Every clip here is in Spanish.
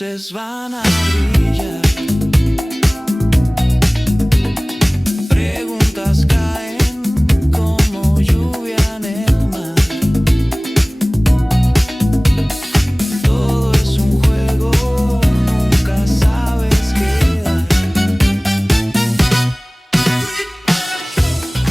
luces van a brillar. Preguntas caen como lluvia en el mar. Todo es un juego, nunca sabes qué dar.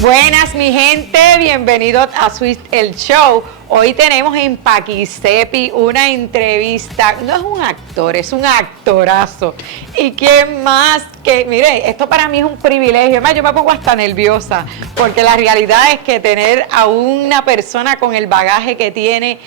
Buenas mi gente, bienvenidos a Sweet el Show. Hoy tenemos en Paquisepi una entrevista, no es un actor, es un actorazo. ¿Y quién más? Que mire, esto para mí es un privilegio, además yo me pongo hasta nerviosa, porque la realidad es que tener a una persona con el bagaje que tiene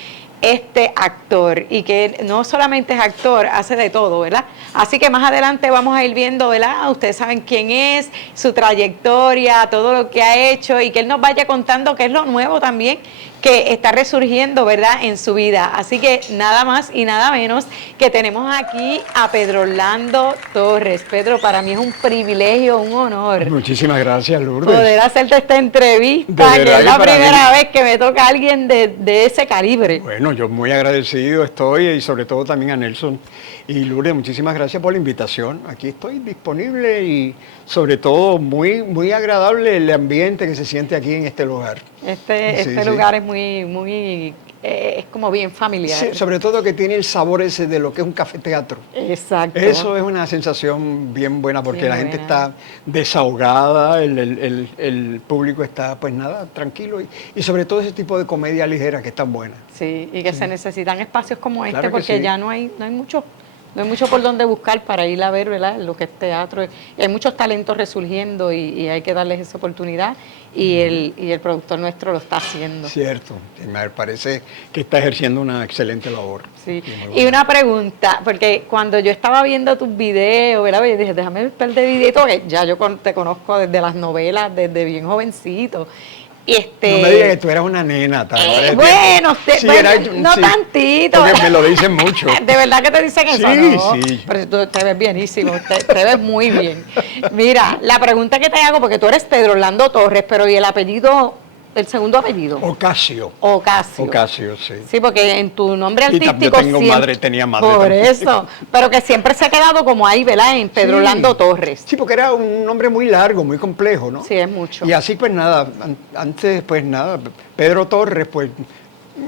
este actor, y que no solamente es actor, hace de todo, ¿verdad? Así que más adelante vamos a ir viendo, ¿verdad? Ustedes saben quién es, su trayectoria, todo lo que ha hecho, y que él nos vaya contando qué es lo nuevo también que está resurgiendo, ¿verdad?, en su vida. Así que nada más y nada menos que tenemos aquí a Pedro Orlando Torres. Pedro, para mí es un privilegio, un honor. Muchísimas gracias, Lourdes. Poder hacerte esta entrevista, que es la primera vez que me toca a alguien de ese calibre. Bueno, yo muy agradecido estoy, y sobre todo también a Nelson y Lourdes, muchísimas gracias por la invitación. Aquí estoy disponible y sobre todo muy agradable el ambiente que se siente aquí en este lugar. Este lugar es muy es como bien familiar. Sí, sobre todo que tiene el sabor ese de lo que es un cafeteatro. Exacto. Eso es una sensación bien buena porque bien la gente buena. está desahogada, el público está pues nada, tranquilo y sobre todo ese tipo de comedia ligera que es tan buena. Sí, y que se necesitan espacios como este, Claro que porque sí. ya no hay mucho por donde buscar para ir a ver, ¿verdad?, lo que es teatro. Y hay muchos talentos resurgiendo y hay que darles esa oportunidad, y el productor nuestro lo está haciendo. Cierto, me parece que está ejerciendo una excelente labor. Sí. muy Y buena. una pregunta, porque cuando yo estaba viendo tus videos, ¿verdad?, yo dije, déjame ver el de videito, que ya yo te conozco desde las novelas, desde bien jovencito. Y No me digas que tú eras una nena. bueno, Sí, bueno, era- no sí, tantito. porque me lo dicen mucho. De verdad que te dicen eso, Sí, ¿no? sí. Pero tú te ves bienísimo, te ves muy bien. Mira, la pregunta que te hago, porque tú eres Pedro Orlando Torres, pero ¿y el apellido, el segundo apellido? Ocasio. Ocasio. Ocasio, sí. Sí, porque en tu nombre Y artístico yo tengo siempre, tenía madre por también. eso, pero que siempre se ha quedado como ahí, ¿verdad?, en Pedro Sí. Orlando Torres. Sí, porque era un nombre muy largo, muy complejo, ¿no? Sí, es mucho. Y así pues nada, antes pues nada, Pedro Torres, pues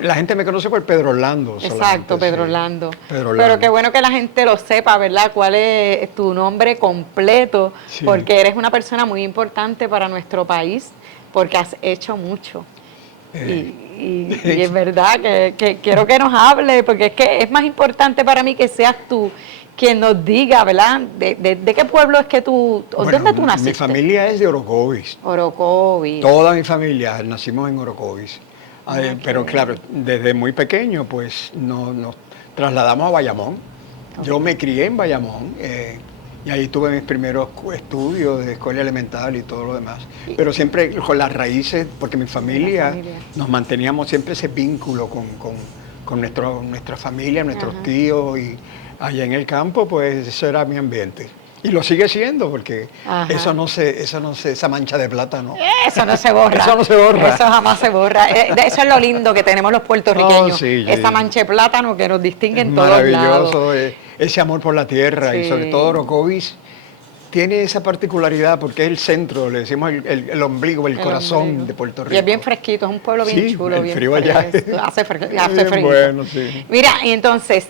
la gente me conoce por Pedro Orlando. Exacto, solamente, Pedro sí. Orlando. Pedro Orlando. Pero qué bueno que la gente lo sepa, ¿verdad?, cuál es tu nombre completo, Sí. porque eres una persona muy importante para nuestro país, porque has hecho mucho. Y es verdad que quiero que nos hable, porque es que es más importante para mí que seas tú quien nos diga, ¿verdad?, de qué pueblo es que tú, o Bueno, dónde tú naciste. mi familia es de Orocovis. Orocovis. Toda mi familia nacimos en Orocovis. Pero claro, desde muy pequeño pues nos trasladamos a Bayamón. Yo me crié en Bayamón y ahí tuve mis primeros estudios de escuela elemental y todo lo demás. Pero siempre con las raíces, porque mi familia nos manteníamos siempre ese vínculo con nuestra familia, nuestros Ajá. tíos, y allá en el campo pues eso era mi ambiente. Y lo sigue siendo porque Ajá. esa mancha de plata no. Eso no se borra. Eso no se borra. Eso jamás se borra. Eso es lo lindo que tenemos los puertorriqueños. Oh, sí, esa sí. mancha de plátano que nos distingue Es en todos lados. maravilloso ese amor por la tierra, y Sí. sobre todo Orocovis tiene esa particularidad porque es el centro, le decimos el ombligo, el corazón ombligo. de Puerto Rico. Y es bien fresquito, es un pueblo bien Sí, chulo, el bien frío allá fresco. Hace bien frío. bueno, sí. Mira, y entonces,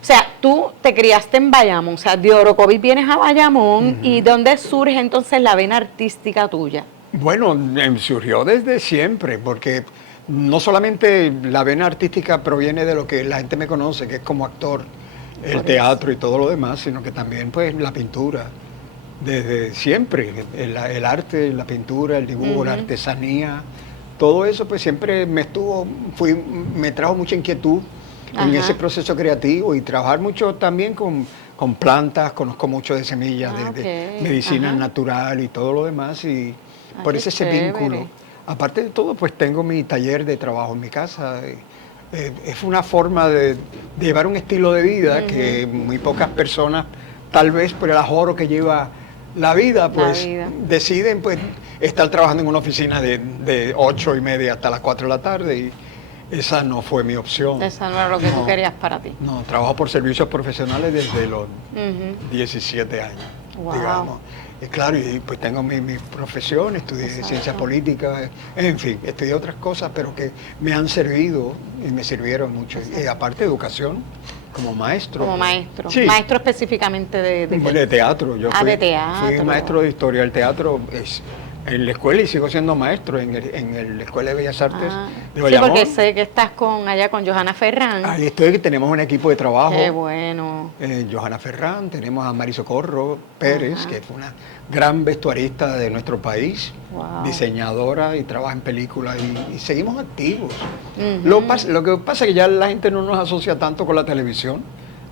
o sea, tú te criaste en Bayamón, o sea, de Orocovis vienes a Bayamón, ¿y dónde surge entonces la vena artística tuya? Bueno, surgió desde siempre, porque no solamente la vena artística proviene de lo que la gente me conoce, que es como actor, el teatro y todo lo demás, sino que también pues la pintura, desde siempre, el arte, la pintura, el dibujo, la artesanía, todo eso pues siempre me trajo mucha inquietud en Ajá. ese proceso creativo, y trabajar mucho también con plantas, conozco mucho de semillas, de Ok, medicina ajá. natural y todo lo demás, y por qué eso ese chévere. vínculo. Aparte de todo, pues tengo mi taller de trabajo en mi casa. Es una forma de llevar un estilo de vida que muy pocas personas, tal vez por el ajoro que lleva la vida, pues deciden pues estar trabajando en una oficina de 8:30 hasta las 4 de la tarde. esa no fue mi opción. Eso no era lo que tú querías para ti. No, trabajo por servicios profesionales desde los Ujú. 17 años, Wow. digamos. Y claro, y pues tengo mi profesión, estudié Exacto. ciencias políticas, en fin, estudié otras cosas, pero que me han servido y me sirvieron mucho. Y aparte educación, como maestro. Como maestro. Sí. Maestro específicamente de qué? De teatro. Yo Ah, fui, de teatro. fui maestro de historia del teatro en la escuela y sigo siendo maestro en la Escuela de Bellas Artes Ah, de sí, Bayamón. porque sé que estás allá con Johanna Ferran. Ahí estoy, tenemos un equipo de trabajo. Qué bueno. Johanna Ferran, tenemos a Mari Socorro Pérez, Ajá. que fue una gran vestuarista de nuestro país, Wow. diseñadora y trabaja en películas y seguimos activos. Ujú. Lo que pasa es que ya la gente no nos asocia tanto con la televisión,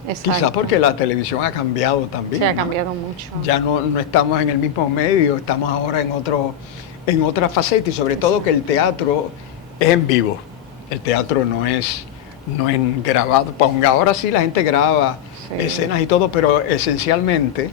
Exacto. quizás porque la televisión ha cambiado también. Se ha ¿no? cambiado mucho. Ya no estamos en el mismo medio, estamos ahora en otra faceta y sobre todo que el teatro es en vivo. El teatro no es grabado, aunque ahora sí la gente graba Sí. escenas y todo, pero esencialmente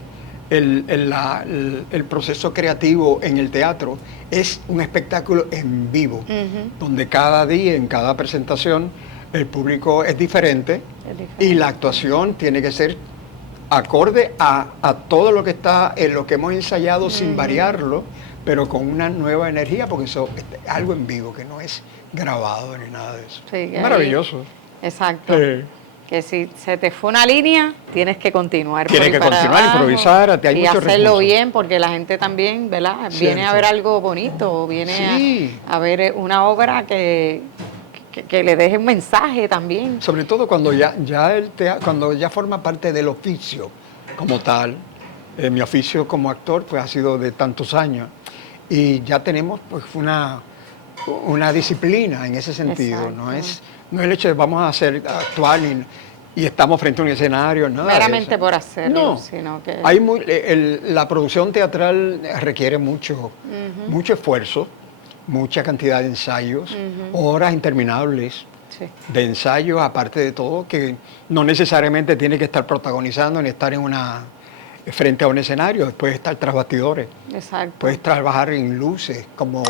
el proceso creativo en el teatro es un espectáculo en vivo, Ujú. donde cada día, en cada presentación, el público es diferente, Es diferente. y la actuación tiene que ser acorde a todo lo que está en lo que hemos ensayado sin variarlo, pero con una nueva energía, porque eso es algo en vivo, que no es grabado ni nada de eso. Sí, que Maravilloso. Exacto. Sí. Que si se te fue una línea, tienes que continuar. Tienes por ahí que para continuar, abajo improvisar, hay y muchos hacerlo recursos. bien, porque la gente también, ¿verdad? Viene a Cierto. ver algo bonito, viene Sí. a ver una obra que le deje un mensaje también. Sobre todo cuando cuando ya forma parte del oficio como tal. Mi oficio como actor pues ha sido de tantos años y ya tenemos pues una disciplina en ese sentido. Exacto. No es el hecho de vamos a actuar y estamos frente a un escenario, nada de Meramente eso. por hacerlo, No. sino que... La producción teatral requiere mucho esfuerzo, mucha cantidad de ensayos, horas interminables Sí. de ensayos, aparte de todo, que no necesariamente tiene que estar protagonizando ni estar frente a un escenario, puedes estar tras bastidores, Exacto. puedes trabajar en luces como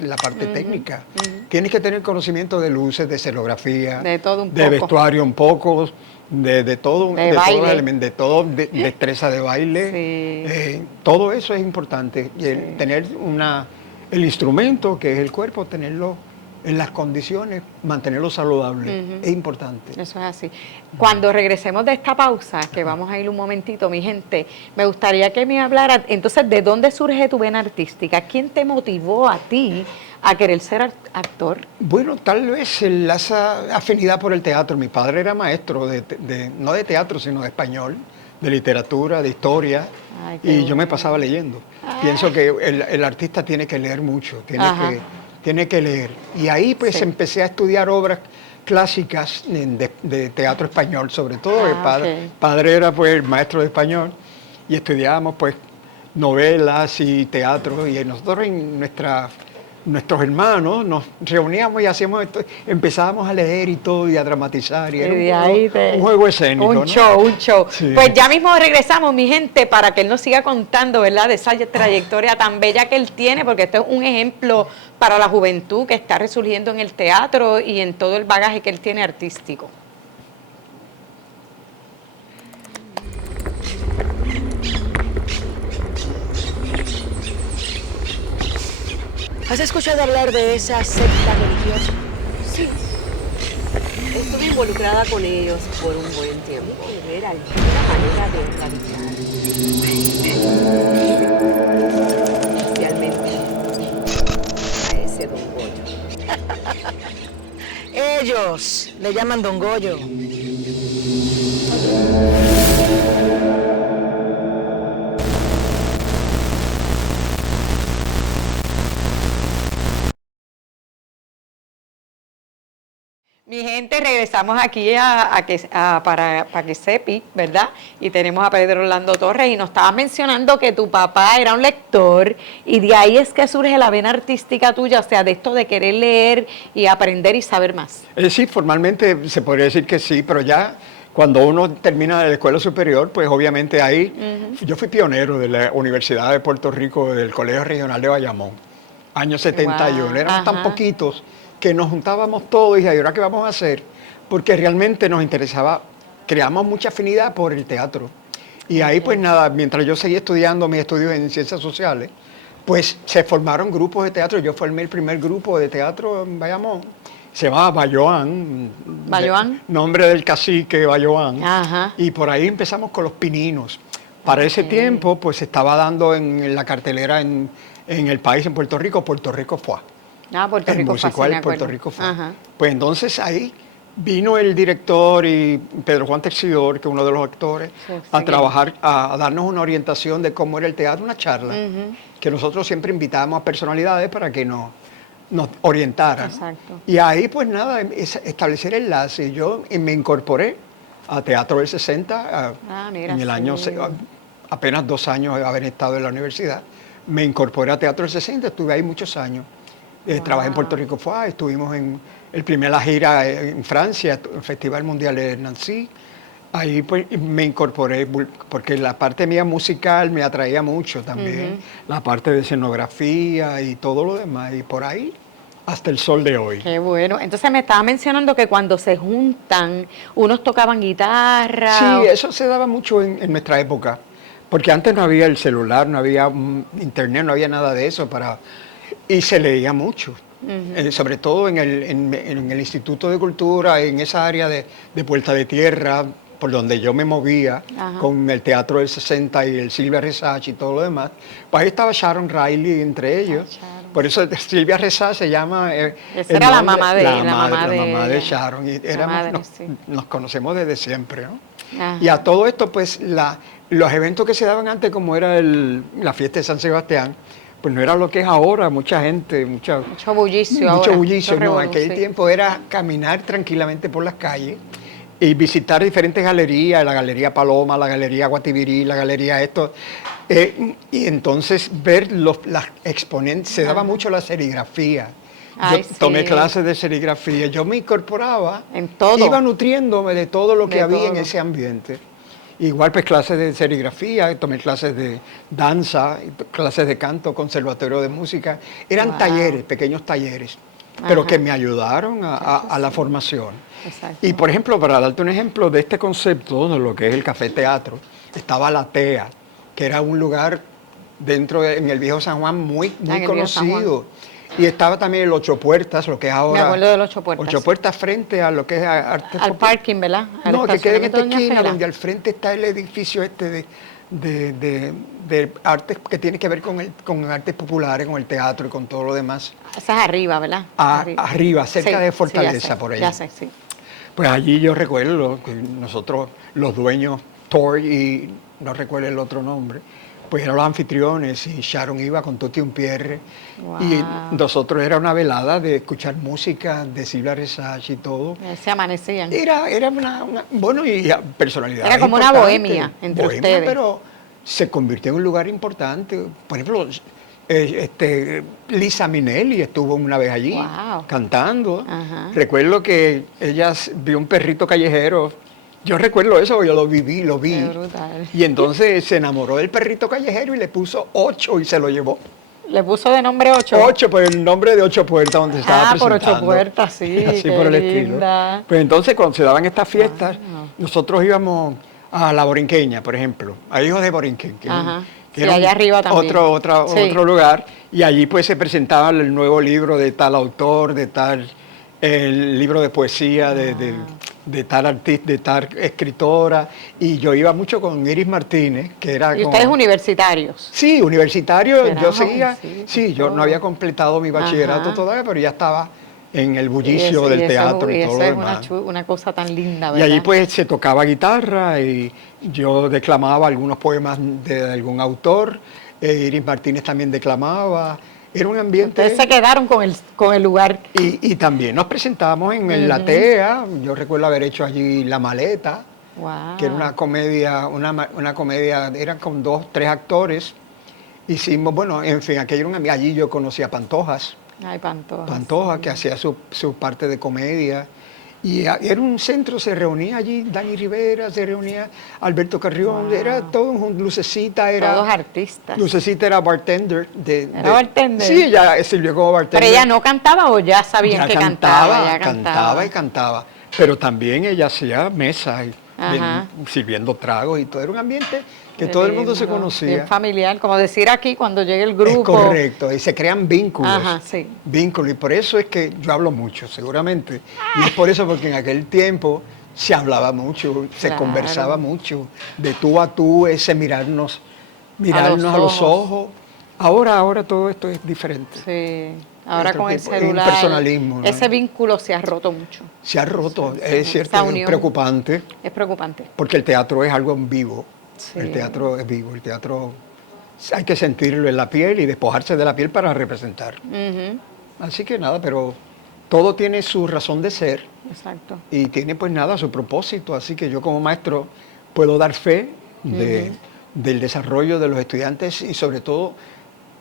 la parte técnica. Tienes que tener conocimiento de luces, de escenografía, De todo un de poco. vestuario un poco, de todo, De todos los baile. elementos, de todo, destreza de baile. Sí. Todo eso es importante. Y tener el instrumento, que es el cuerpo, tenerlo en las condiciones, mantenerlo saludable, es importante. Eso es así. Cuando regresemos de esta pausa, que vamos a ir un momentito, mi gente, me gustaría que me hablara, entonces, ¿de dónde surge tu vena artística? ¿Quién te motivó a ti a querer ser actor? Bueno, tal vez esa afinidad por el teatro. Mi padre era maestro no de teatro, sino de español, de literatura, de historia, Ay, qué y yo me bueno. pasaba leyendo. Pienso que el artista tiene que leer mucho, Ajá. tiene que leer. Y ahí pues Sí. empecé a estudiar obras clásicas de teatro español, sobre todo. El ok. padre era pues maestro de español y estudiábamos pues novelas y teatro, y nosotros nuestros hermanos nos reuníamos y hacíamos esto, empezábamos a leer y todo y a dramatizar, y era Y de ahí un juego escénico, Un ¿no? show, un show. Sí. Pues ya mismo regresamos, mi gente, para que él nos siga contando, ¿verdad?, de esa trayectoria tan bella que él tiene, porque esto es un ejemplo para la juventud que está resurgiendo en el teatro y en todo el bagaje que él tiene artístico. ¿Has escuchado hablar de esa secta religiosa? Sí, estuve involucrada con ellos por un buen tiempo. Era alguna manera de erradicar. Especialmente a ese Don Goyo. Ellos le llaman Don Goyo. Mi gente, regresamos aquí para que sepi, ¿verdad? Y tenemos a Pedro Orlando Torres y nos estabas mencionando que tu papá era un lector y de ahí es que surge la vena artística tuya, o sea, de esto de querer leer y aprender y saber más. Sí, formalmente se podría decir que sí, pero ya cuando uno termina la escuela superior, pues obviamente ahí, yo fui pionero de la Universidad de Puerto Rico, del Colegio Regional de Bayamón, año 71, Wow, éramos tan ajá. poquitos que nos juntábamos todos y ahora qué vamos a hacer, porque realmente nos interesaba, creamos mucha afinidad por el teatro. Y ahí pues nada, mientras yo seguía estudiando mis estudios en ciencias sociales, pues se formaron grupos de teatro. Yo formé el primer grupo de teatro en Bayamón. Se llamaba Bayoán. ¿Bayoán? Nombre del cacique Bayoán. Ajá. Y por ahí empezamos con los pininos. Para ese tiempo, pues se estaba dando en la cartelera en el país, en Puerto Rico fue. Puerto El Rico musical fue, sí, me Puerto acuerdo. Rico fue. Ajá. Pues entonces ahí vino el director y Pedro Juan Texidor, que es uno de los actores, Sí, a sí. trabajar, a darnos una orientación de cómo era el teatro, una charla, que nosotros siempre invitábamos a personalidades para que nos orientaran. Exacto. Y ahí pues nada, establecer enlaces. Yo me incorporé a Teatro del 60 Mira, en el año, sí. apenas 2 años de haber estado en la universidad. Me incorporé a Teatro del 60, estuve ahí muchos años. Trabajé en Puerto Rico fue, estuvimos en la gira en Francia, el Festival Mundial de Nancy. Ahí pues me incorporé porque la parte mía musical me atraía mucho también, la parte de escenografía y todo lo demás, y por ahí hasta el sol de hoy. Qué bueno. Entonces me estaba mencionando que cuando se juntan, unos tocaban guitarra. Sí, eso se daba mucho en nuestra época, porque antes no había el celular, no había internet, no había nada de eso y se leía mucho. Sobre todo en el Instituto de Cultura, en esa área de Puerta de Tierra, por donde yo me movía, Ajá. con el Teatro del 60 y el Silvia Resach y todo lo demás. Pues ahí estaba Sharon Riley entre ellos. Sharon. Por eso Silvia Resach se llama... Esa el era la nombre- mamá de- la la mamá de mamá de ella. Sharon. Y La madre, sí. nos conocemos desde siempre, ¿no? Ajá. Y a todo esto, pues, los eventos que se daban antes, como era la fiesta de San Sebastián, pues no era lo que es ahora, mucha gente, Mucho bullicio ahora. mucho bullicio, mucho no, revolú, aquel sí. tiempo era caminar tranquilamente por las calles y visitar diferentes galerías, la Galería Paloma, la Galería Guatibirí, la Galería esto, y entonces ver las exponentes, se daba mucho la serigrafía. Ay, Yo tomé sí. clases de serigrafía, yo me incorporaba, En todo. iba nutriéndome de todo lo que De había en todo. ese ambiente. Igual pues clases de serigrafía, tomé clases de danza, clases de canto, conservatorio de música. Eran Wow. talleres, pequeños talleres, pero Ajá. que me ayudaron a la formación. Exacto. Y por ejemplo, para darte un ejemplo de este concepto, de lo que es el café teatro, estaba la TEA, que era un lugar en el viejo San Juan muy en el viejo San conocido. Y estaba también el Ocho Puertas, lo que es ahora... Me acuerdo del Ocho Puertas. Ocho Puertas frente a lo que es Arte Al parking, ¿verdad? Al No, que queda en esta estacionamiento de Doña esquina Fela. donde al frente está el edificio de artes que tiene que ver con artes populares, con el teatro y con todo lo demás. Esa es arriba, ¿verdad? Arriba, cerca de Sí, Fortaleza, ya sé, por ahí. Ya sé, sí. Pues allí yo recuerdo que nosotros, los dueños, Thor y no recuerdo el otro nombre, pues eran los anfitriones y Sharon iba con Tuti Unpierre. Wow. Y nosotros era una velada de escuchar música de Silvia Resach y todo. Se amanecían. Era bueno, y personalidad. Era como una bohemia entre ustedes. Pero se convirtió en un lugar importante. Por ejemplo, Lisa Minnelli estuvo una vez allí Wow. cantando. Ajá. Recuerdo que ella vio un perrito callejero. Yo recuerdo eso, yo lo vi. Qué brutal. Y entonces se enamoró del perrito callejero y le puso 8 y se lo llevó. Le puso de nombre 8. 8, por el nombre de Ocho Puertas donde estaba por presentando. Ocho Puertas, sí, Así qué por el linda. estilo. Pues entonces cuando se daban estas fiestas, Wow. nosotros íbamos a La Borinqueña, por ejemplo, a Hijos de Borinquen, que, Ajá. que Sí, era allá arriba también. otro Sí. lugar, y allí pues se presentaba el nuevo libro de tal autor, de tal, el libro de poesía de tal artista, de tal escritora, y yo iba mucho con Iris Martínez, que era Y como- ustedes universitarios. Sí, universitario, Era yo seguía, jovencito, sí, yo no había completado mi bachillerato Ajá. todavía, pero ya estaba en el bullicio Y eso- del y eso- teatro y y todo lo eso es demás. una cosa tan linda, Y ¿verdad? allí pues se tocaba guitarra y yo declamaba algunos poemas de algún autor, Iris Martínez también declamaba, era un ambiente... Ustedes se quedaron con el lugar. Y también nos presentábamos en la TEA, yo recuerdo haber hecho allí La Maleta, Wow. que era una comedia, una comedia, eran con 2, 3 actores. Hicimos, bueno, en fin, allí yo conocí a Pantojas, Ay, Pantoja. Pantoja, que hacía su parte de comedia. Era un centro, se reunía allí Dani Rivera, se reunía Alberto Carrión, era todo un Lucecita, Todos artistas. Lucecita era bartender. ¿Era bartender? Sí, ella sirvió como bartender. ¿Pero ella no cantaba o ya sabían Ya que cantaba? Ya cantaba y cantaba. Pero también ella hacía mesas, Ajá. sirviendo tragos y todo. Era un ambiente que todo el mundo se Lindo, conocía. bien familiar, como decir aquí cuando llegue el grupo. Es correcto, y se crean vínculos. Ajá, sí. Vínculos, y por eso es que yo hablo mucho, seguramente. Y es por eso porque en aquel tiempo se hablaba mucho, se Claro. conversaba mucho, de tú a tú, ese mirarnos a los ojos. Ahora todo esto es diferente. Sí. Ahora Otro con el tipo, celular. impersonalismo, ¿no? Ese vínculo se ha roto mucho. Se ha roto, Sí, es sí, cierto, esa es unión. preocupante, Es preocupante. porque el teatro es algo en vivo. Sí. El teatro es vivo, el teatro hay que sentirlo en la piel y despojarse de la piel para representar. Ujú, Así que nada, pero todo tiene su razón de ser exacto. y tiene pues nada su propósito. Así que yo como maestro puedo dar fe del desarrollo de los estudiantes y sobre todo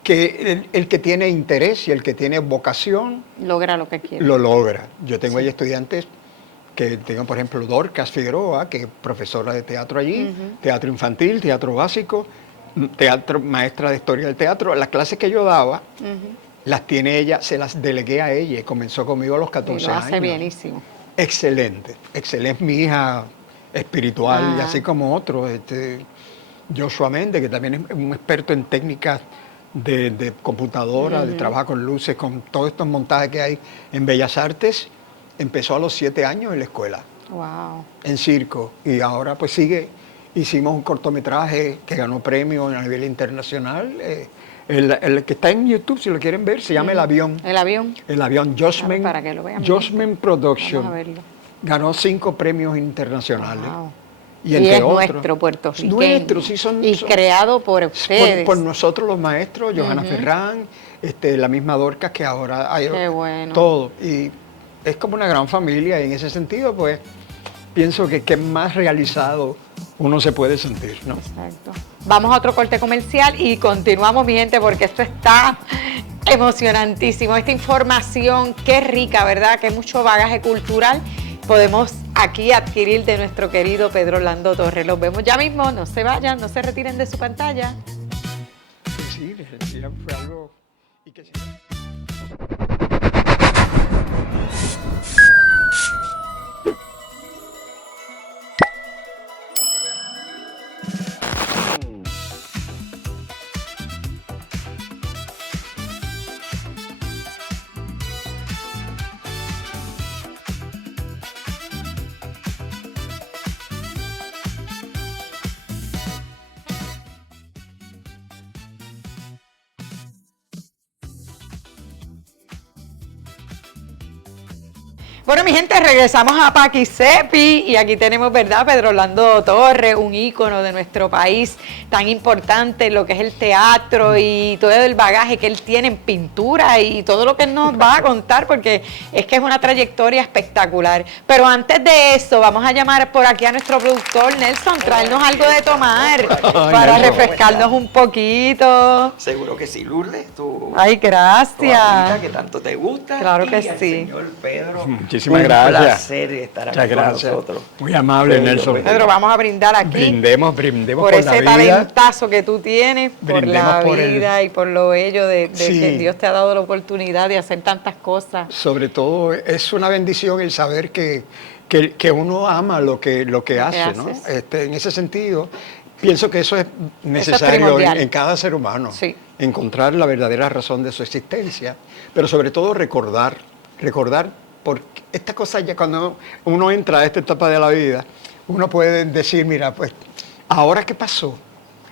que el que tiene interés y el que tiene vocación Logra lo que quiere. lo logra. Yo tengo ahí estudiantes que tengo, por ejemplo, Dorcas Figueroa, que es profesora de teatro allí, teatro infantil, teatro básico, teatro, maestra de historia del teatro. Las clases que yo daba, las tiene ella, se las delegué a ella y comenzó conmigo a los Y 14 lo años. hace bienísimo. Excelente, excelente, mi hija espiritual, y Ah. así como otros, Joshua Méndez, que también es un experto en técnicas de computadora, de trabajo con luces, con todos estos montajes que hay en Bellas Artes, empezó a los 7 años en la escuela, Wow. en circo, y ahora pues sigue. Hicimos un cortometraje que ganó premio a nivel internacional, el que está en YouTube, si lo quieren ver, se llama El Avión. El avión. El avión Josman, para que lo vean. Josman Production. Vamos a verlo. Ganó 5 premios internacionales. Wow. Y entre es otros. nuestro puertorriqueño. Nuestro, sí, son. Y son- creado por ustedes. por nosotros los maestros, Johanna Ferrán, la misma Dorcas que ahora hay. Qué bueno. Todo. Y es como una gran familia y en ese sentido, pues, pienso que más realizado uno se puede sentir, ¿no? Exacto. Vamos a otro corte comercial y continuamos, mi gente, porque esto está emocionantísimo. Esta información, qué rica, ¿verdad? Que mucho bagaje cultural podemos aquí adquirir de nuestro querido Pedro Orlando Torres. Los vemos ya mismo, no se vayan, no se retiren de su pantalla. Sí, fue algo. Y que sí. Bueno, mi gente, regresamos a Paquisepi y aquí tenemos, ¿verdad?, Pedro Orlando Torres, un ícono de nuestro país tan importante en lo que es el teatro y todo el bagaje que él tiene en pintura y todo lo que él nos va a contar, porque es que es una trayectoria espectacular. Pero antes de eso, vamos a llamar por aquí a nuestro productor Nelson, traernos algo de tomar para Nelson. refrescarnos un poquito. Seguro que sí, Lourdes, tu Ay, tu gracias. amiguita que tanto te gusta. Claro que y al sí. señor Pedro. Muchísimas un gracias. placer estar aquí Muchas con gracias. nosotros. Muy amable, Bello, Nelson. bello. Pedro, vamos a brindar aquí. Brindemos por por ese la vida. talentazo que tú tienes, por Brindemos la por el- vida y por lo bello de Sí. que Dios te ha dado la oportunidad de hacer tantas cosas. Sobre todo es una bendición el saber que uno ama lo que hace, ¿no? haces. En ese sentido, pienso que eso es necesario primordial. en cada ser humano. Sí. Encontrar la verdadera razón de su existencia, pero sobre todo recordar, porque esta cosa ya cuando uno entra a esta etapa de la vida, uno puede decir, mira, pues, ¿ahora qué pasó?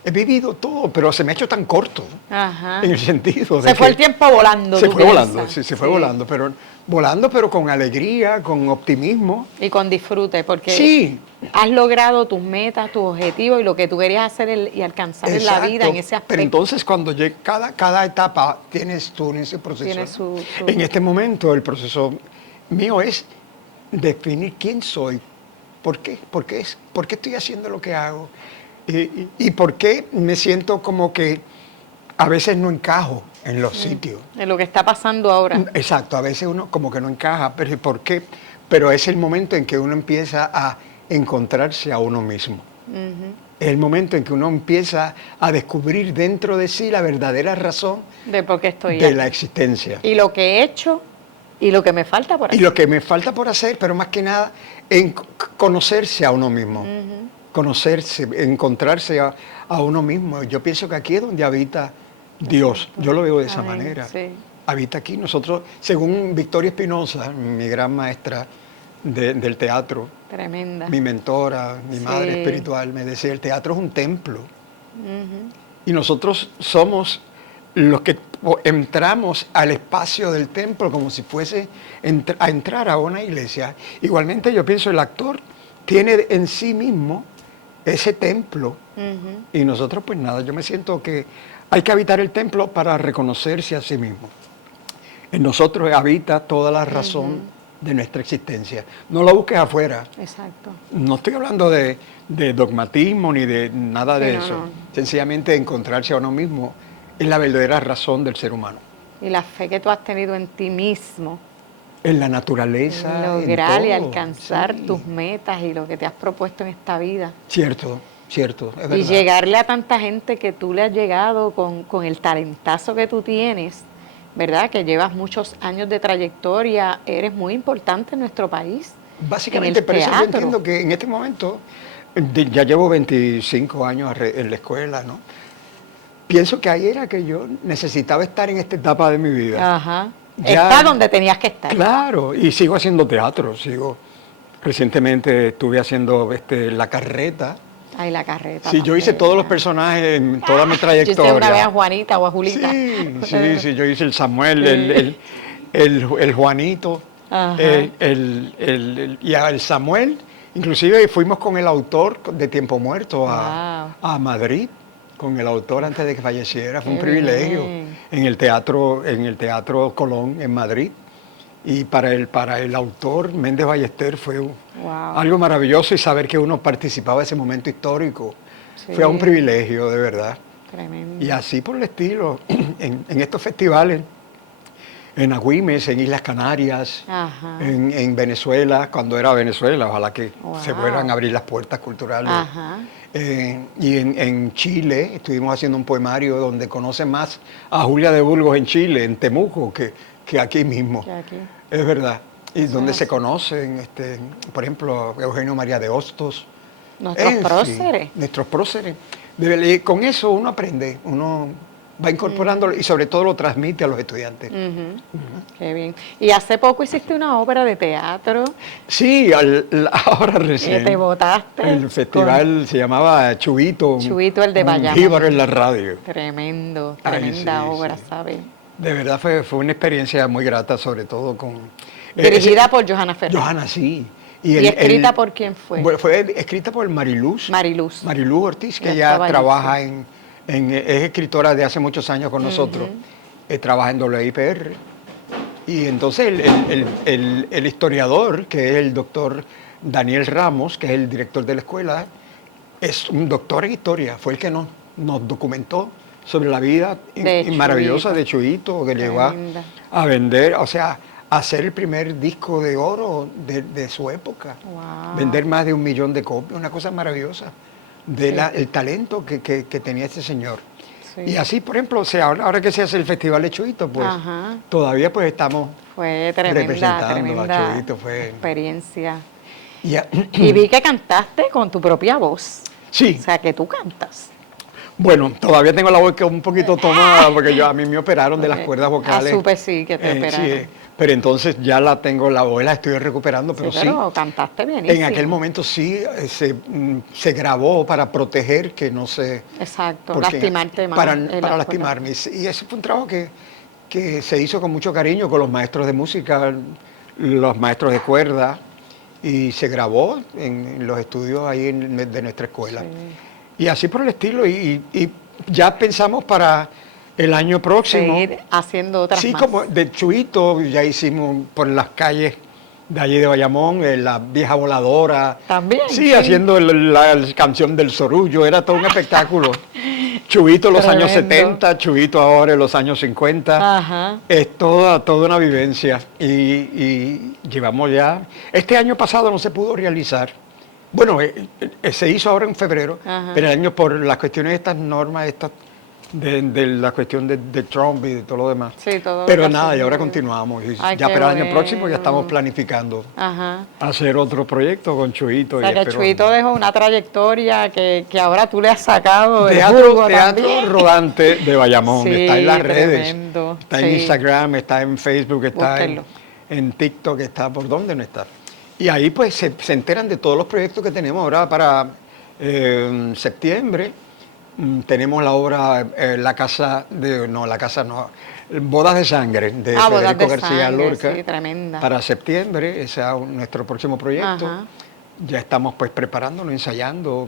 He vivido todo, pero se me ha hecho tan corto, Ajá. en el sentido de Se fue que- el tiempo volando. se tú fue piensas. volando, sí, se fue volando, pero con alegría, con optimismo. Y con disfrute, porque Sí. has logrado tus metas, tus objetivos y lo que tú querías hacer y alcanzar en la vida, en ese aspecto. Pero entonces cuando llega cada etapa tienes tú en ese proceso. Tiene su- En este momento el proceso mío es definir quién soy, por qué estoy haciendo lo que hago y por qué me siento como que a veces no encajo en los sitios. En lo que está pasando ahora. Exacto, a veces uno como que no encaja, pero ¿y por qué? pero es el momento en que uno empieza a encontrarse a uno mismo. Es el momento en que uno empieza a descubrir dentro de sí la verdadera razón De por qué estoy de aquí. la existencia. Y lo que he hecho y lo que me falta por Y hacer. lo que me falta por hacer, pero más que nada, en conocerse a uno mismo. Conocerse, encontrarse a uno mismo. Yo pienso que aquí es donde habita Dios. Yo lo veo de esa Amén, manera. sí. Habita aquí. Nosotros, según Victoria Espinosa, mi gran maestra del teatro, Tremenda. mi mentora, mi Sí. madre espiritual, me decía, el teatro es un templo. Y nosotros somos los que entramos al espacio del templo como si fuese a entrar a una iglesia. Igualmente yo pienso el actor tiene en sí mismo ese templo. Y nosotros pues nada, yo me siento que hay que habitar el templo para reconocerse a sí mismo. En nosotros habita toda la razón de nuestra existencia. No lo busques afuera. Exacto. No estoy hablando de dogmatismo ni de nada de Sí, no, eso. no. Sencillamente encontrarse a uno mismo es la verdadera razón del ser humano. Y la fe que tú has tenido en ti mismo, En la naturaleza. lograr en y todo. alcanzar Sí. tus metas y lo que te has propuesto en esta vida. Cierto, cierto. Es Y verdad. llegarle a tanta gente que tú le has llegado con el talentazo que tú tienes, ¿verdad? Que llevas muchos años de trayectoria, eres muy importante en nuestro país. Básicamente, en el por eso yo teatro. entiendo que en este momento, ya llevo 25 años en la escuela, ¿no? Pienso que ahí era que yo necesitaba estar en esta etapa de mi vida. Ajá. Ya- Está donde tenías que estar. Claro, y sigo haciendo teatro, recientemente estuve haciendo La Carreta. Ay, la carreta. Sí, yo hice todos los personajes en toda mi Yo trayectoria. hice una vez a Juanita o a Julita. Sí, yo hice el Samuel, Sí. el Juanito, Ajá. y al Samuel, inclusive fuimos con el autor de Tiempo Muerto a Madrid, con el autor antes de que falleciera, fue un Qué privilegio, bien. en el Teatro Colón en Madrid. Y para el autor, Méndez Ballester, fue Wow. algo maravilloso, y saber que uno participaba de ese momento histórico Sí. fue un privilegio, de verdad. Tremendo. Y así por el estilo, en estos festivales, en Agüimes, en Islas Canarias, Ajá. en Venezuela, cuando era Venezuela, ojalá que se Wow. vuelvan a abrir las puertas culturales. Ajá. Y en Chile estuvimos haciendo un poemario donde conocen más a Julia de Burgos en Chile, en Temuco, que aquí mismo. Que aquí. Es verdad. Y donde es se así. conocen, por ejemplo, Eugenio María de Hostos. Nuestros En fin, próceres. nuestros próceres. Y con eso uno aprende, uno va incorporándolo y sobre todo lo transmite a los estudiantes. Qué bien. Y hace poco hiciste una obra de teatro Sí, ahora que recién. te votaste. El festival se llamaba Chubito. Chubito, el de con Bayamón. Jíbaro en la radio. Tremendo, Ay, tremenda sí, obra, sí. ¿sabes? De verdad fue una experiencia muy grata, sobre todo con... Dirigida por Johanna Ferrer. Johanna, sí. ¿Y escrita por quién fue? Bueno, fue escrita por Mariluz. Mariluz. Mariluz Ortiz, que Ya ella estaba allí, trabaja es escritora de hace muchos años con nosotros. Trabaja en WIPR. Y entonces el historiador, que es el doctor Daniel Ramos, que es el director de la escuela, es un doctor en historia. Fue el que nos documentó sobre la vida De maravillosa Chuyito. de Chuyito, que llegó Tremenda. a vender, o sea, a hacer el primer disco de oro de su época. Wow. Vender más de 1 millón de copias, una cosa maravillosa. El talento que tenía este señor. Sí. Y así, por ejemplo, o sea, ahora que se hace el Festival de Chuyito, pues Ajá. todavía pues estamos... Fue tremenda, representando a tremenda Chuyito, fue- experiencia. Ya- Y vi que cantaste con tu propia voz. Sí, O sea, que tú cantas. bueno, todavía tengo la voz que un poquito tomada porque a mí me operaron de las Ok. cuerdas vocales. Supe sí que te operaron. sí, pero entonces ya la tengo, la voz la estoy recuperando, pero Sí, sí. pero cantaste bien. En aquel momento sí se grabó para proteger que no se... Exacto, porque- lastimarte más. Para, en para las lastimarme. Y ese fue un trabajo que se hizo con mucho cariño con los maestros de música, los maestros de cuerda, y se grabó en los estudios ahí de nuestra escuela. Y así por el estilo, y ya pensamos para el año próximo. Seguir haciendo otras Sí, más. como de Chuyito, ya hicimos por las calles de allí de Bayamón, la vieja voladora. También, Sí, sí. haciendo la canción del Sorullo, era todo un espectáculo. Chubito los años Tremendo. 70, Chubito ahora en los años 50. Ajá. Es toda una vivencia y llevamos ya... Este año pasado no se pudo realizar. Bueno, se hizo ahora en febrero, Ajá. pero el año por las cuestiones de estas normas, de la cuestión de Trump y de todo lo demás. Sí, todo lo pero que nada, y asumió. ahora continuamos. Y Ay, ya qué para el año próximo ya bueno. estamos planificando Ajá. hacer otro proyecto con Chuito. O sea, y que espero- Chuito dejó una trayectoria que ahora tú le has sacado el Teatro, jugo teatro también. rodante de Bayamón, Sí, está en las redes, tremendo, está en sí. Instagram, está en Facebook, está Búsquenlo. en TikTok, está por dónde no está. Y ahí pues se enteran de todos los proyectos que tenemos ahora para septiembre. Tenemos la obra Bodas de Sangre de Bodas Federico de García Sangre, Lorca sí, tremenda. para septiembre, ese es nuestro próximo proyecto. Ajá. Ya estamos pues preparándonos, ensayando,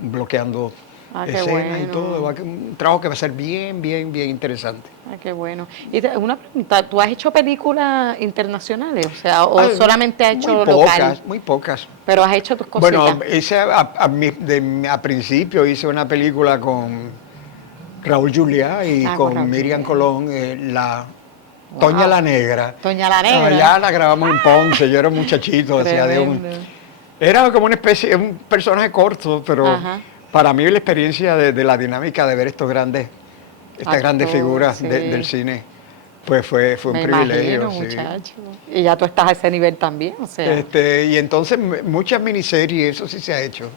bloqueando Ah, qué escenas y bueno. todo. Un trabajo que va a ser bien, bien, bien interesante. Ay, qué bueno. Y una pregunta, ¿tú has hecho películas internacionales? O sea, o Ay, solamente has hecho muy local. pocas, muy pocas. Pero has hecho tus cositas. Bueno, hice a principio hice una película con Raúl Juliá y Ah, con con Raúl Miriam Juliá. Colón, Wow. Toña la Negra. Toña la Negra. Allá la grabamos en Ponce, yo era un muchachito, hacía de un... Tremendo. Era como una especie, un personaje corto, pero Ajá. para mí la experiencia de la dinámica de ver estas grandes Actor, figuras sí. del cine, pues fue un Me privilegio. imagino, sí. muchacho. Y ya tú estás a ese nivel también, o sea. Y entonces muchas miniseries, eso sí se ha hecho,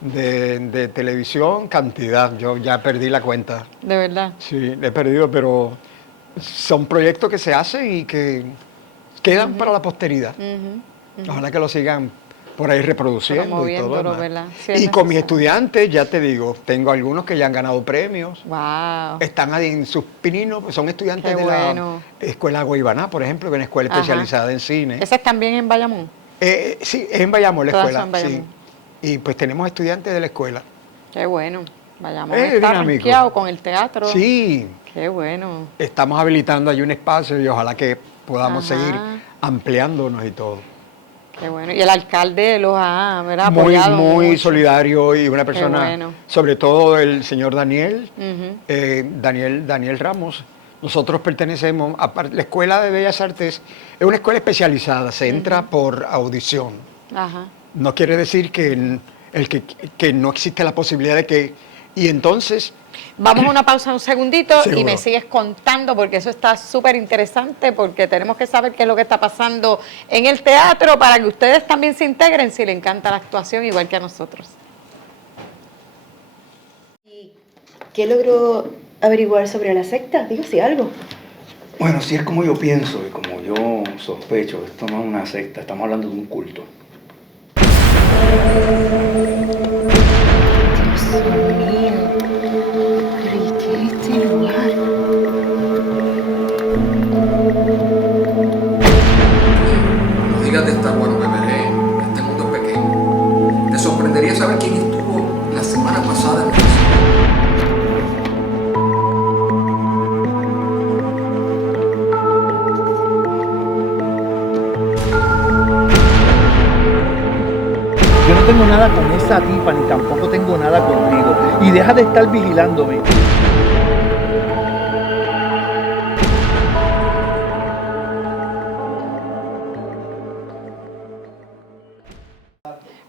de televisión, cantidad, yo ya perdí la cuenta. De verdad. Sí, he perdido, pero son proyectos que se hacen y que quedan para la posteridad. Ojalá que lo sigan por ahí reproduciendo y todo lo Promoviéndolo, demás. ¿verdad? Sí, es Y con mis necesario. estudiantes, ya te digo, tengo algunos que ya han ganado premios. Wow. Están ahí en sus pininos, pues son estudiantes Qué de bueno. la Escuela Guaybaná, por ejemplo, que es una escuela Ajá. especializada en cine. ¿Ese es también en Bayamón? Sí, es en Bayamón la Todas escuela. son Bayamón. Sí. Y pues tenemos estudiantes de la escuela. Qué bueno. Bayamón Es está dinámico. rankeado con el teatro. Sí, Qué bueno. estamos habilitando ahí un espacio y ojalá que podamos Ajá. seguir ampliándonos y todo. Qué bueno. Y el alcalde los ha, ¿verdad? Muy, apoyado muy mucho. solidario y una persona, bueno. sobre todo el señor Daniel, Ujú. Daniel Ramos. Nosotros pertenecemos, la Escuela de Bellas Artes es una escuela especializada, se entra por audición. Ajá. No quiere decir que no existe la posibilidad de que... Y entonces, Vamos a una pausa un segundito y Seguro. me sigues contando porque eso está súper interesante porque tenemos que saber qué es lo que está pasando en el teatro para que ustedes también se integren si les encanta la actuación igual que a nosotros. ¿Qué logró averiguar sobre la secta? Digo, si algo. Bueno, si es como yo pienso y como yo sospecho, esto no es una secta, estamos hablando de un culto. Dios mío. Pero ¿y qué es este lugar? No digas de estar bueno que veré. Este mundo es pequeño. Te sorprendería saber quién estuvo la semana pasada en mi casa. Yo no tengo nada con esa tipa, ni tampoco tengo nada contigo. Y deja de estar vigilándome.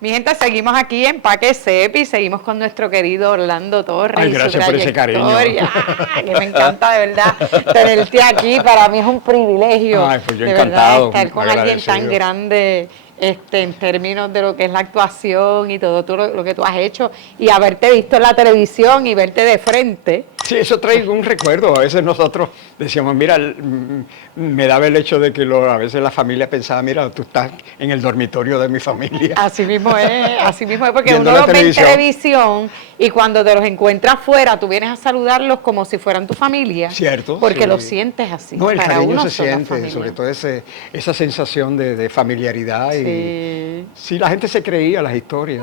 Mi gente, seguimos aquí en Paque Cepi, seguimos con nuestro querido Orlando Torres. Ay, y su gracias por ese cariño. trayectoria. Que me encanta de verdad tenerte aquí, para mí es un privilegio. Ay, pues yo de encantado, verdad, estar con alguien tan agradecido. grande en términos de lo que es la actuación y todo lo que tú has hecho y haberte visto en la televisión y verte de frente. sí, eso trae un recuerdo. A veces nosotros decíamos, mira, me daba el hecho de que a veces la familia pensaba, mira, tú estás en el dormitorio de mi familia. Así mismo es, porque Viendo uno la los ve en televisión. televisión y cuando te los encuentras fuera, tú vienes a saludarlos como si fueran tu familia. Cierto. Porque sí. los sientes así. No, el Para cariño uno se son la siente, familia. sobre todo esa sensación de familiaridad. Sí. Y sí, la gente se creía las historias.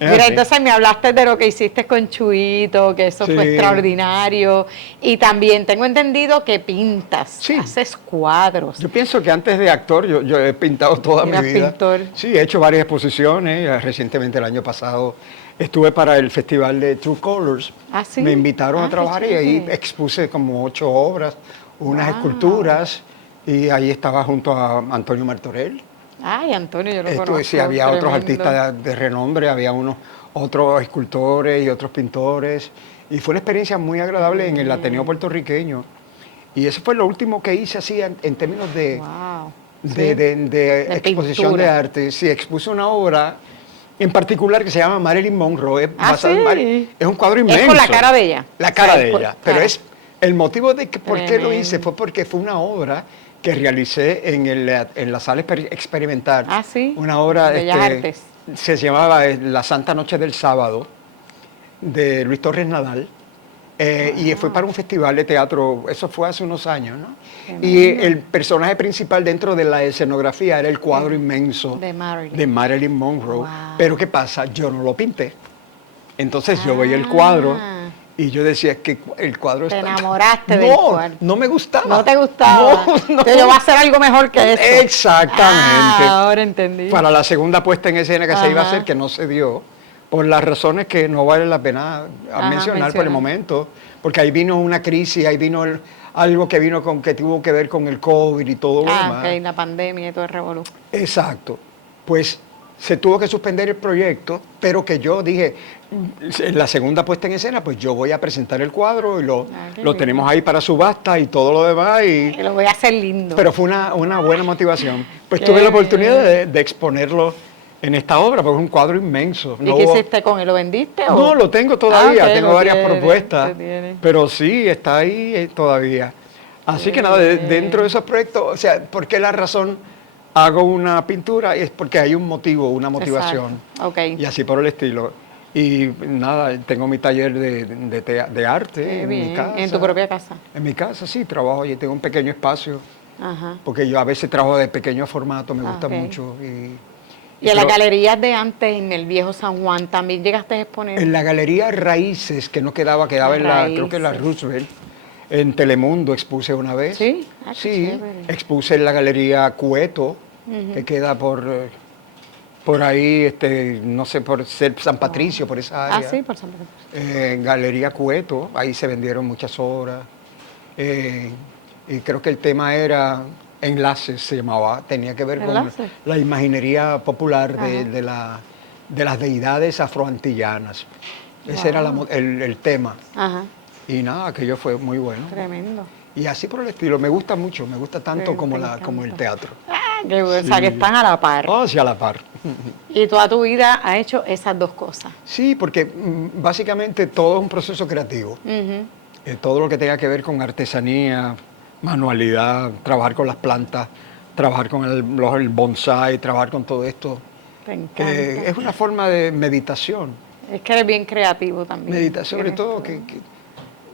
Mira, así. entonces me hablaste de lo que hiciste con Chuito, que eso Sí. fue extraordinario. Y también tengo entendido que pintas, Sí. haces cuadros. Yo pienso que antes de actor, yo he pintado toda mi Eras vida. pintor. Sí, he hecho varias exposiciones. Recientemente, el año pasado, Estuve para el festival de True Colors. Ah, ¿sí? Me invitaron Ah, a trabajar qué y ahí chévere. expuse como 8 obras, unas Wow. esculturas, y ahí estaba junto a Antonio Martorell. Ay, Antonio, yo lo Esto, conozco. sí, había otros tremendo. artistas de renombre, había otros escultores y otros pintores. Y fue una experiencia muy agradable en el Ateneo puertorriqueño. Y eso fue lo último que hice así en términos de, Wow. de exposición pintura. de arte. Sí, expuse una obra en particular que se llama Marilyn Monroe. Ah, basada en sí. es un cuadro inmenso. Es con la cara de ella. La cara O sea, de pues, ella. Pero claro. es el motivo de que por qué lo hice Tremendo. fue porque fue una obra que realicé en la sala experimental. Ah, sí. Una obra Bellas Artes. se llamaba La Santa Noche del Sábado, de Luis Torres Nadal. Y fue para un festival de teatro, eso fue hace unos años, ¿no? Y el personaje principal dentro de la escenografía era el cuadro inmenso de Marilyn. de Marilyn Monroe. Wow. Pero ¿qué pasa? Yo no lo pinté. Entonces yo veía el cuadro y yo decía que el cuadro Te está... enamoraste no, del cuadro. no me gustaba. No te gustaba. No, no. Entonces yo voy a hacer algo mejor que eso. Exactamente. Ah, ahora entendí. Para la segunda puesta en escena que se iba a Ajá. hacer, que no se dio, por las razones que no vale la pena mencionar por el momento, porque ahí vino una crisis, ahí vino algo que vino que tuvo que ver con el COVID y todo lo demás. Ok, la pandemia y todo el revolú. Exacto. Pues se tuvo que suspender el proyecto, pero que yo dije, en la segunda puesta en escena, pues yo voy a presentar el cuadro y lo bien. tenemos ahí para subasta y todo lo demás. Que lo voy a hacer lindo. Pero fue una buena motivación. Pues Qué tuve la oportunidad bien. de exponerlo en esta obra, porque es un cuadro inmenso. ¿Y No qué hubo- hiciste con él? ¿Lo vendiste o...? No, lo tengo todavía, Ah, ok, tengo lo varias tienes, propuestas, lo tienes. pero sí, está ahí todavía. Así que nada, dentro de esos proyectos, o sea, ¿por qué la razón hago una pintura? Es porque hay un motivo, una motivación. Exacto. Ok. Y así por el estilo. Y nada, tengo mi taller de arte Qué en mi bien. casa. ¿En tu propia casa? En mi casa, sí, trabajo y tengo un pequeño espacio, Ajá. porque yo a veces trabajo de pequeño formato, me gusta ok. mucho. Y en las pero galerías de antes, en el viejo San Juan, ¿también llegaste a exponer? en la galería Raíces, que no quedaba en creo que en la Roosevelt, en Telemundo expuse una vez. ¿Sí? Ah, qué Sí, chévere. expuse en la galería Cueto, que queda por ahí, no sé, por ser San Patricio, por esa área. Ah, sí, por San Pedro. Galería Cueto, ahí se vendieron muchas obras. Y creo que el tema era Enlaces, se llamaba, tenía que ver con ¿Enlaces? la imaginería popular de las deidades afroantillanas. Ese era el tema. Ajá, Y nada, aquello fue muy bueno. tremendo. Y así por el estilo, me gusta mucho, me gusta tanto Sí, como, me como el encanta. teatro. Ah, qué bueno, o sea, que están a la par. Oh, sí, a la par. Y toda tu vida has hecho esas dos cosas. Sí, porque básicamente todo es un proceso creativo. Ujú. Todo lo que tenga que ver con artesanía, manualidad, trabajar con las plantas, trabajar con el bonsai, trabajar con todo esto. Te encanta. Es una forma de meditación. Es que eres bien creativo también. Meditación, sobre Tienes todo, que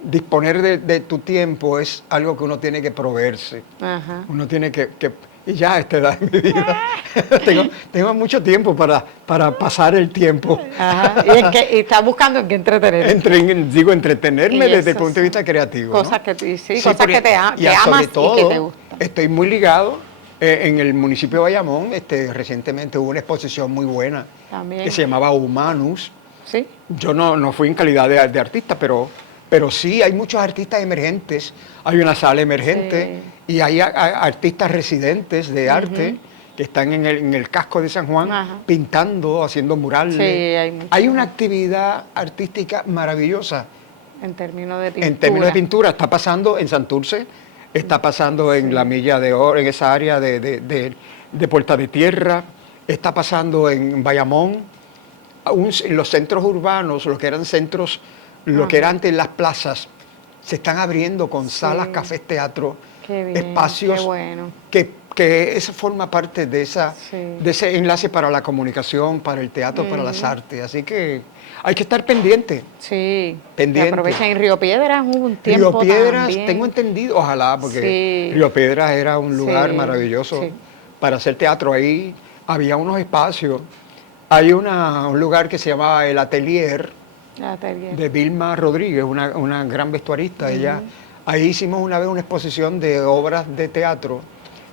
disponer de tu tiempo es algo que uno tiene que proveerse. Ajá. Uno tiene y ya a esta edad de mi vida, tengo mucho tiempo para pasar el tiempo. Ajá. Y estás buscando en qué entretener. Entretenerme Y desde el eso punto de vista creativo. ¿no? Cosas que, sí, Sí, cosas porque- que te amas sobre y que todo, te gustan. estoy muy ligado. En el municipio de Bayamón, recientemente hubo una exposición muy buena También. que se llamaba Humanus. Sí. Yo no fui en calidad de artista, pero sí hay muchos artistas emergentes. Hay una sala emergente y hay artistas residentes de arte que están en el casco de San Juan Ajá. pintando, haciendo murales. Sí, hay mucho. Hay una actividad artística maravillosa. En términos de pintura. En términos de pintura, está pasando en Santurce, está pasando en la Milla de Oro, en esa área de Puerta de Tierra, está pasando en Bayamón, en los centros urbanos, lo que eran centros, lo que eran antes las plazas, se están abriendo con salas, cafés, teatro, Qué bien, espacios qué bueno. que eso forma parte de Sí. de ese enlace para la comunicación, para el teatro, para las artes. Así que hay que estar pendiente. Sí. Pendiente. Que aprovechan. En Río Piedras hubo un tiempo Río Piedras, también. tengo entendido, ojalá, porque Sí. Río Piedras era un lugar Sí, maravilloso sí. para hacer teatro. Ahí había unos espacios. Hay un lugar que se llamaba El Atelier Atelier. de Vilma Rodríguez, una gran vestuarista. Ahí hicimos una vez una exposición de obras de teatro,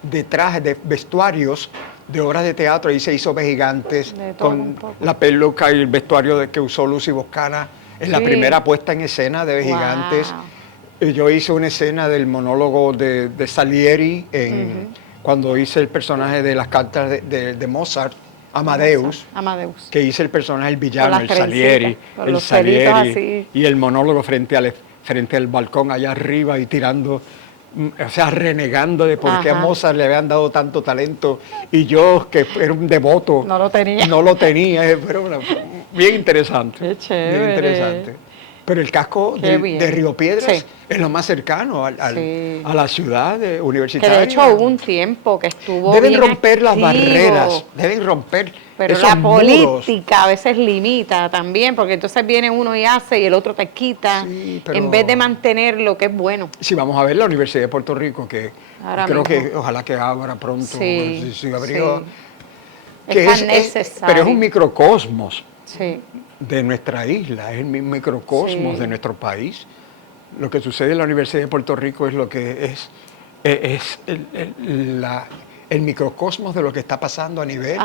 de trajes, de vestuarios de obras de teatro. Ahí se hizo Gigantes De todo un con poco. la peluca y el vestuario que usó Lucy Boscana en la Sí. primera puesta en escena de Gigantes. Wow. Yo hice una escena del monólogo de Salieri cuando hice el personaje de las cartas de Mozart, Amadeus. Amadeus. Que hice el personaje, el Con villano, las el trencitas, Salieri, con el los pelitos Salieri, así. y el monólogo frente al balcón allá arriba y tirando, o sea, renegando de por qué a Ajá. Mozart le habían dado tanto talento y yo, que era un devoto, No lo tenía. no lo tenía, pero bien interesante. Qué chévere. Bien interesante. Pero el casco Qué bien. de Río Piedras Sí. es lo más cercano Sí. a la ciudad Que universitaria. de hecho hubo un tiempo que estuvo Deben bien romper las activo, barreras, deben romper pero esos la muros. política a veces limita también, porque entonces viene uno y hace y el otro te quita, Sí, pero- en vez de mantener lo que es bueno. Si vamos a ver la Universidad de Puerto Rico, que Ahora creo mismo. que ojalá que abra pronto, Sí, si abrió, sí. que Es tan necesario. pero es un microcosmos Sí, de nuestra isla, es el microcosmos Sí. de nuestro país. Lo que sucede en la Universidad de Puerto Rico es lo que es el microcosmos de lo que está pasando a nivel,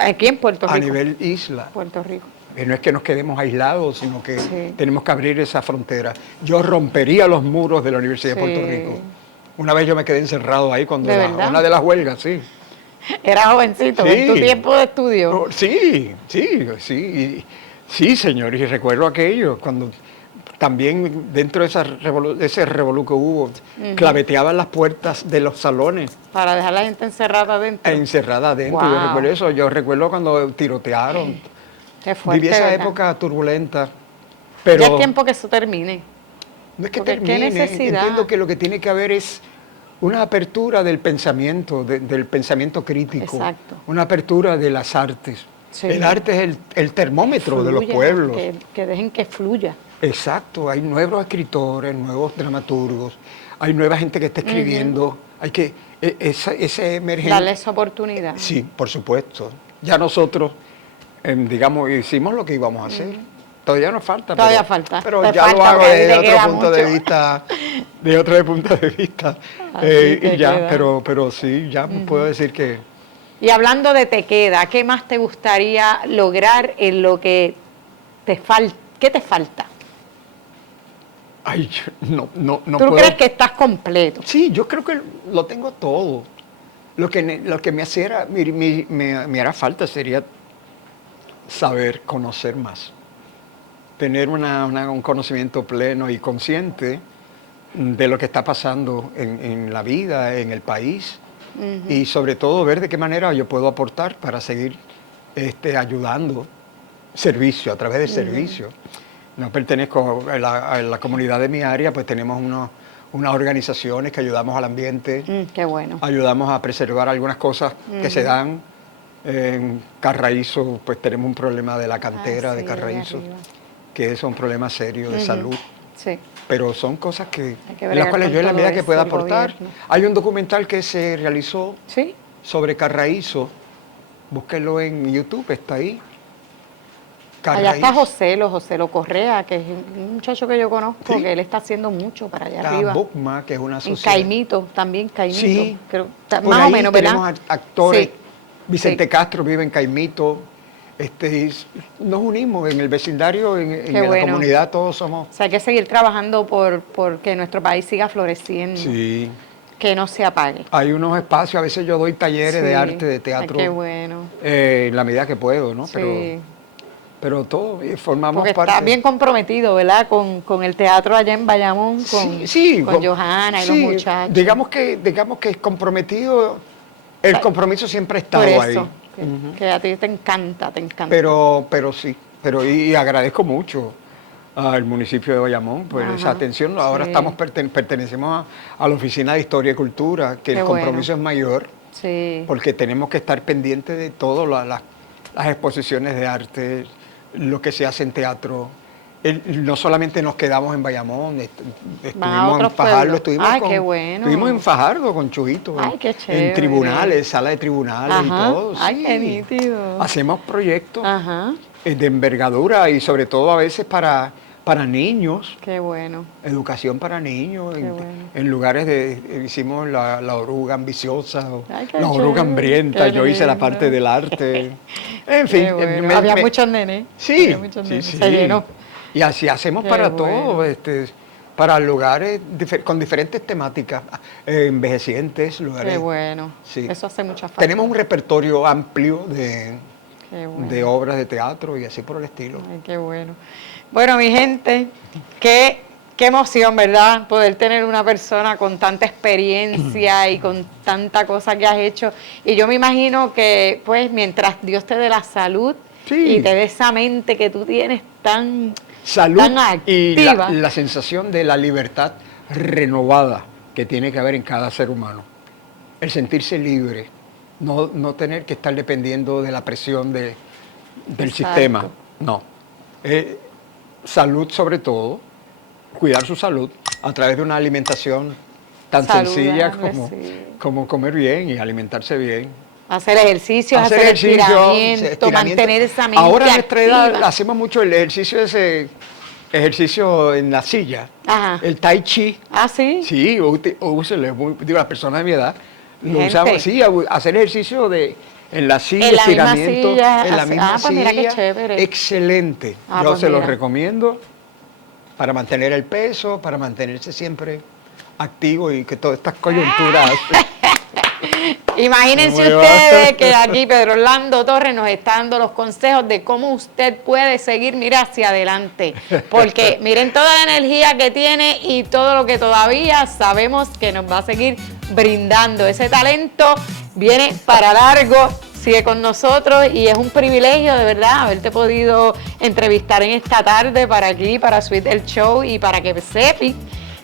aquí en Puerto Rico. a nivel isla. Puerto Rico. No es que nos quedemos aislados, sino que Sí. tenemos que abrir esa frontera. Yo rompería los muros de la Universidad de Puerto Sí. Rico. Una vez yo me quedé encerrado ahí cuando ¿De verdad? una de las huelgas, sí. Era jovencito, Sí. en tu tiempo de estudio. Oh, sí, sí, señor. Y recuerdo aquello, cuando también dentro de de ese revolú que hubo, claveteaban las puertas de los salones Para dejar la gente encerrada adentro. encerrada adentro. Wow. Yo recuerdo eso. Yo recuerdo cuando tirotearon. Qué fuerte, Viví esa ¿verdad? época turbulenta. Pero Ya es tiempo que eso termine. no es que porque qué termine. necesidad. Entiendo que lo que tiene que haber es una apertura del pensamiento, del pensamiento crítico. Exacto. Una apertura de las artes. Sí. El arte es el termómetro de los Fluya, pueblos. que dejen que fluya. Exacto, hay nuevos escritores, nuevos dramaturgos, hay nueva gente que está escribiendo, hay que, ese emergente. Darle esa oportunidad. Sí, por supuesto. Ya nosotros, digamos, hicimos lo que íbamos a hacer. Todavía nos falta. Todavía pero, falta. Pero Te ya falta, lo hago porque ahí desde te otro queda punto de mucho. vista, de otro punto de vista. Así Y te ya, queda. pero sí, ya puedo decir que Y hablando de te queda, ¿qué más te gustaría lograr en lo que te falta? ¿Qué te falta? ay, yo no ¿Tú puedo. crees que estás completo? Sí, yo creo que lo tengo todo. Lo que me hacía, me hará falta sería saber, conocer más. Tener un conocimiento pleno y consciente de lo que está pasando en la vida, en el país. Y sobre todo ver de qué manera yo puedo aportar para seguir ayudando servicio, a través de servicio. No pertenezco a la comunidad de mi área, pues tenemos unas organizaciones que ayudamos al ambiente, Qué bueno. ayudamos a preservar algunas cosas que se dan. En Carraízo, pues tenemos un problema de la cantera sí, de de Carraízo, arriba. que es un problema serio de salud. Sí. Pero son cosas que Hay que en bregar las cuales con yo en la todo medida que eso, pueda el aportar. gobierno. Hay un documental que se realizó ¿Sí? sobre Carraízo. Búsquenlo en YouTube, está ahí. Allá está Carraízo. José Lo Correa, que es un muchacho que yo conozco, Sí. que él está haciendo mucho para allá Está arriba. Bucma, que es una En sociedad. Caimito, también Caimito. Sí, Creo, por más ahí o menos, tenemos ¿verdad? actores. Sí. Vicente Sí. Castro vive en Caimito. Nos unimos en el vecindario, en Qué la bueno. comunidad, todos somos. O sea, hay que seguir trabajando por que nuestro país siga floreciendo, Sí. que no se apague. Hay unos espacios, a veces yo doy talleres de Sí. arte, de Ay, teatro, qué bueno. en la medida que puedo, ¿no? Sí. Pero todo, formamos Porque parte. está bien comprometido, ¿verdad? Con el teatro allá en Bayamón, con Johanna y los sí, muchachos. digamos que es comprometido, el compromiso siempre ha estado Por ahí. eso, que a ti te encanta. Pero sí, y agradezco mucho al municipio de Bayamón por Ajá, esa atención. Ahora sí. pertenecemos a la Oficina de Historia y Cultura, que Qué el compromiso bueno. es mayor, Sí. porque tenemos que estar pendientes de todas las exposiciones de arte, lo que se hace en teatro. No solamente nos quedamos en Bayamón, Van a estuvimos otros en Fajardo, pueblos. estuvimos, Ay, qué bueno. estuvimos en Fajardo con Chujito, Ay, qué chévere. en tribunales, sala de tribunales y Ajá. todo. Ay, sí. qué nítido. Hacemos proyectos Ajá. de envergadura y sobre todo a veces para para niños, Qué bueno. educación para niños, Qué bueno. en lugares de, hicimos la oruga ambiciosa, o Ay, qué la oruga chévere, hambrienta, qué yo hice la lindo. parte del arte. En fin, Qué bueno. Había muchos nenes. Sí, Había muchos sí, nenes. sí. Se llenó. Y así hacemos Qué para bueno. todo, para lugares con diferentes temáticas, envejecientes, lugares. Qué bueno. Sí. Eso hace mucha falta. Tenemos un repertorio amplio Qué bueno. de obras de teatro y así por el estilo. Ay, qué bueno. Bueno, mi gente, qué emoción, ¿verdad? Poder tener una persona con tanta experiencia y con tanta cosa que has hecho. Y yo me imagino que, pues, mientras Dios te dé la salud Sí. y te dé esa mente que tú tienes tan Salud tan y activa. la sensación de la libertad renovada que tiene que haber en cada ser humano. El sentirse libre, no tener que estar dependiendo de la presión del Exacto. sistema. No. Salud sobre todo, cuidar su salud a través de una alimentación tan sencilla Saludable, como comer bien y alimentarse bien. Hacer ejercicios, hacer ejercicio, estiramiento, mantener esa mente Ahora a nuestra edad activa. hacemos mucho el ejercicio en la silla, Ajá. el tai chi. Ah, sí. Sí, úselo, digo, las personas de mi edad lo Gente. usamos así, hacer ejercicio en la silla, En la misma estiramiento, silla, en la misma pues mira qué silla. chévere. Excelente. Ah, Yo pues se los mira. recomiendo para mantener el peso, para mantenerse siempre activo y que todas estas coyunturas. Imagínense Muy ustedes bien. que aquí Pedro Orlando Torres nos está dando los consejos de cómo usted puede seguir, mira, hacia adelante. Porque miren toda la energía que tiene y todo lo que todavía sabemos que nos va a seguir brindando. Ese talento viene para largo, sigue con nosotros y es un privilegio de verdad haberte podido entrevistar en esta tarde para aquí, para Sweet el Show y para que sepi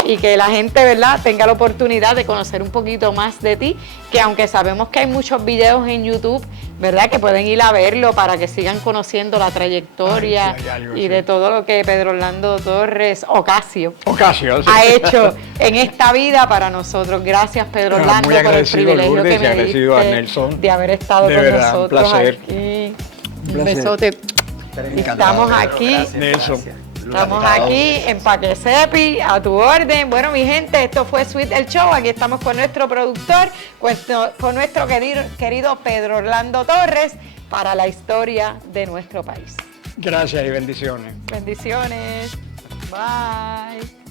y que la gente, ¿verdad?, tenga la oportunidad de conocer un poquito más de ti, que aunque sabemos que hay muchos videos en YouTube, ¿verdad?, que pueden ir a verlo para que sigan conociendo la trayectoria Ay, sí, hay algo, y sí. de todo lo que Pedro Orlando Torres Ocasio Ocasio, sí. ha hecho en esta vida para nosotros. Gracias, Pedro Muy Orlando, por el agradecido, privilegio Lourdes, que y me agradecido a diste Nelson. de haber estado De con verdad, un nosotros placer. aquí. Un placer. besote. Estamos aquí. Nelson. Estamos aquí en Paquesepi, a tu orden. Bueno, mi gente, esto fue Sweet el Show. Aquí estamos con nuestro productor, con nuestro querido Pedro Orlando Torres, para la historia de nuestro país. Gracias y bendiciones. Bendiciones. Bye.